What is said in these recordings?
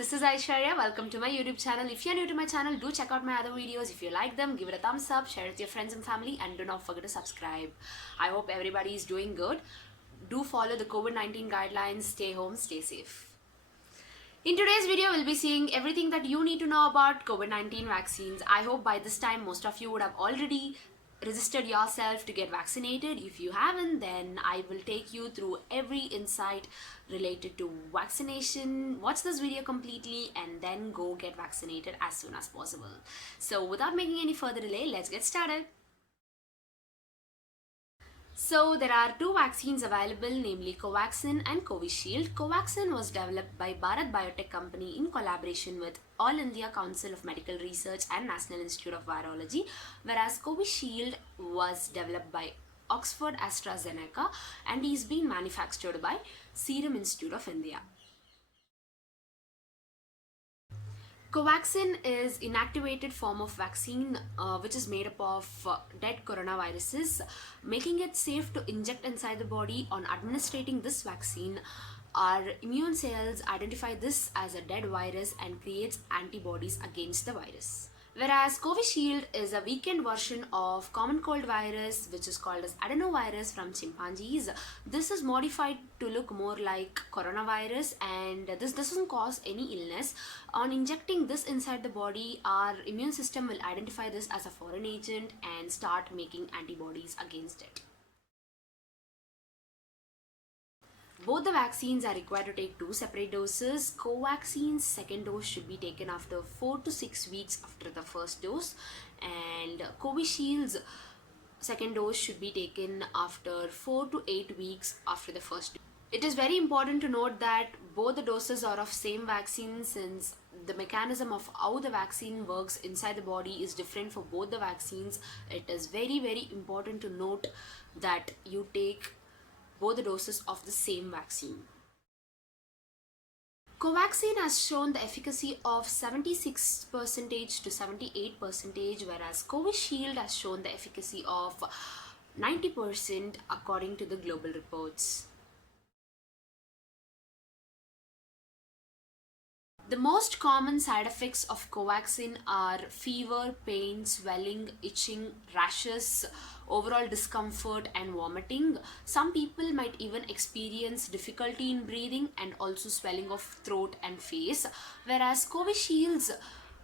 this is Aishwarya. Welcome to my YouTube channel. If you're new to my channel, do check out my other videos. If you like them, give it a thumbs up, share it with your friends and family, and do not forget to subscribe. I hope everybody is doing good. Do follow the COVID-19 guidelines. Stay home, stay safe. In today's video, we'll be seeing everything that you need to know about COVID-19 vaccines. I hope by this time, most of you would have already registered yourself to get vaccinated. If you haven't, then I will take you through every insight related to vaccination. Watch this video completely and then go get vaccinated as soon as possible. So without making any further delay, let's get started. So there are two vaccines available, namely Covaxin and Covishield. Covaxin was developed by Bharat Biotech Company in collaboration with All India Council of Medical Research and National Institute of Virology, whereas Covishield was developed by Oxford AstraZeneca and is being manufactured by Serum Institute of India. Covaxin is inactivated form of vaccine which is made up of dead coronaviruses, making it safe to inject inside the body. On administrating this vaccine, our immune cells identify this as a dead virus and creates antibodies against the virus. Whereas Covishield is a weakened version of common cold virus, which is called as adenovirus from chimpanzees. This is modified to look more like coronavirus, and this doesn't cause any illness. On injecting this inside the body, our immune system will identify this as a foreign agent and start making antibodies against it. Both the vaccines are required to take 2 separate doses. Covaxin's second dose should be taken after 4 to 6 weeks after the first dose, and Covishield's second dose should be taken after 4 to 8 weeks after the first dose. It is very important to note that both the doses are of same vaccine, since the mechanism of how the vaccine works inside the body is different for both the vaccines. It is very important to note that you take both the doses of the same vaccine. Covaxin has shown the efficacy of 76% to 78%, whereas Covishield has shown the efficacy of 90% according to the global reports. The most common side effects of Covaxin are fever, pain, swelling, itching, rashes, overall discomfort and vomiting. Some people might even experience difficulty in breathing and also swelling of throat and face, whereas Covishield's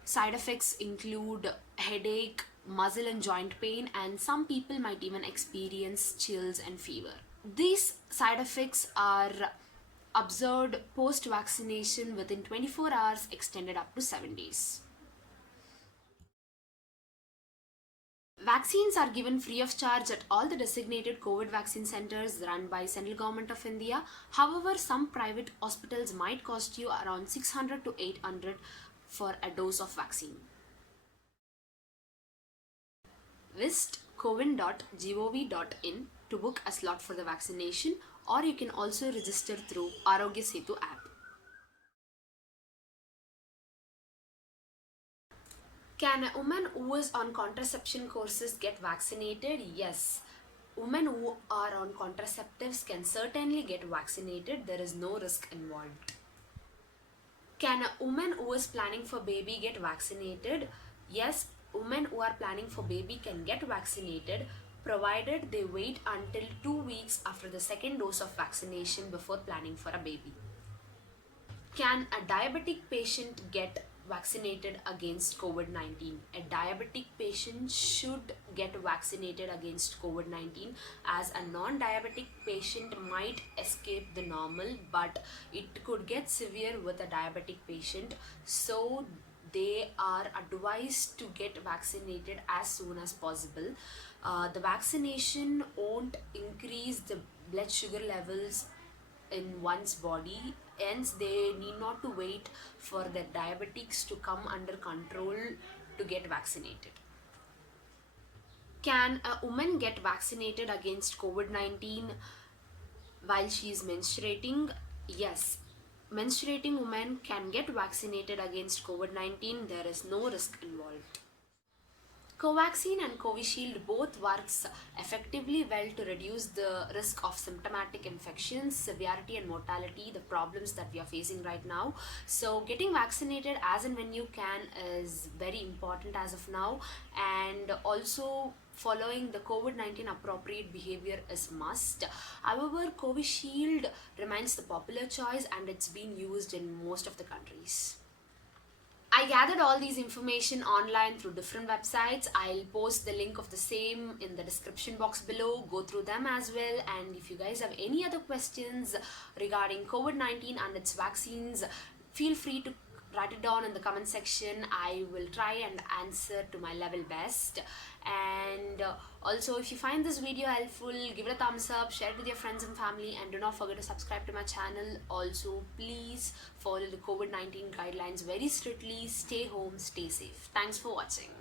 side effects include headache, muscle and joint pain, and some people might even experience chills and fever. These side effects are observed post-vaccination within 24 hours, extended up to 7 days. Vaccines are given free of charge at all the designated COVID vaccine centers run by Central Government of India. However, some private hospitals might cost you around 600 to 800 for a dose of vaccine. Visit cowin.gov.in to book a slot for the vaccination, or you can also register through Arogya Setu app. Can a woman who is on contraception courses get vaccinated? Yes. Women who are on contraceptives can certainly get vaccinated. There is no risk involved. Can a woman who is planning for baby get vaccinated? Yes, women who are planning for baby can get vaccinated, provided they wait until 2 weeks after the second dose of vaccination before planning for a baby. Can a diabetic patient get vaccinated against COVID-19? A diabetic patient should get vaccinated against COVID-19, as a non-diabetic patient might escape the normal, but it could get severe with a diabetic patient, so they are advised to get vaccinated as soon as possible. The vaccination won't increase the blood sugar levels in one's body, hence they need not to wait for the diabetics to come under control to get vaccinated. Can a woman get vaccinated against COVID-19 while she is menstruating? Yes. Menstruating women can get vaccinated against COVID-19. There is no risk involved. Covaxin and Covishield both works effectively well to reduce the risk of symptomatic infections, severity and mortality, the problems that we are facing right now. So getting vaccinated as and when you can is very important as of now, and also following the COVID-19 appropriate behavior is must. However, Covishield remains the popular choice and it's been used in most of the countries. I gathered all these information online through different websites. I'll post the link of the same in the description box below. Go through them as well. And if you guys have any other questions regarding COVID-19 and its vaccines, feel free to write it down in the comment section. I will try and answer to my level best. And also, if you find this video helpful, give it a thumbs up, share it with your friends and family, and do not forget to subscribe to my channel. Also, please follow the COVID-19 guidelines very strictly. Stay home, stay safe. Thanks for watching.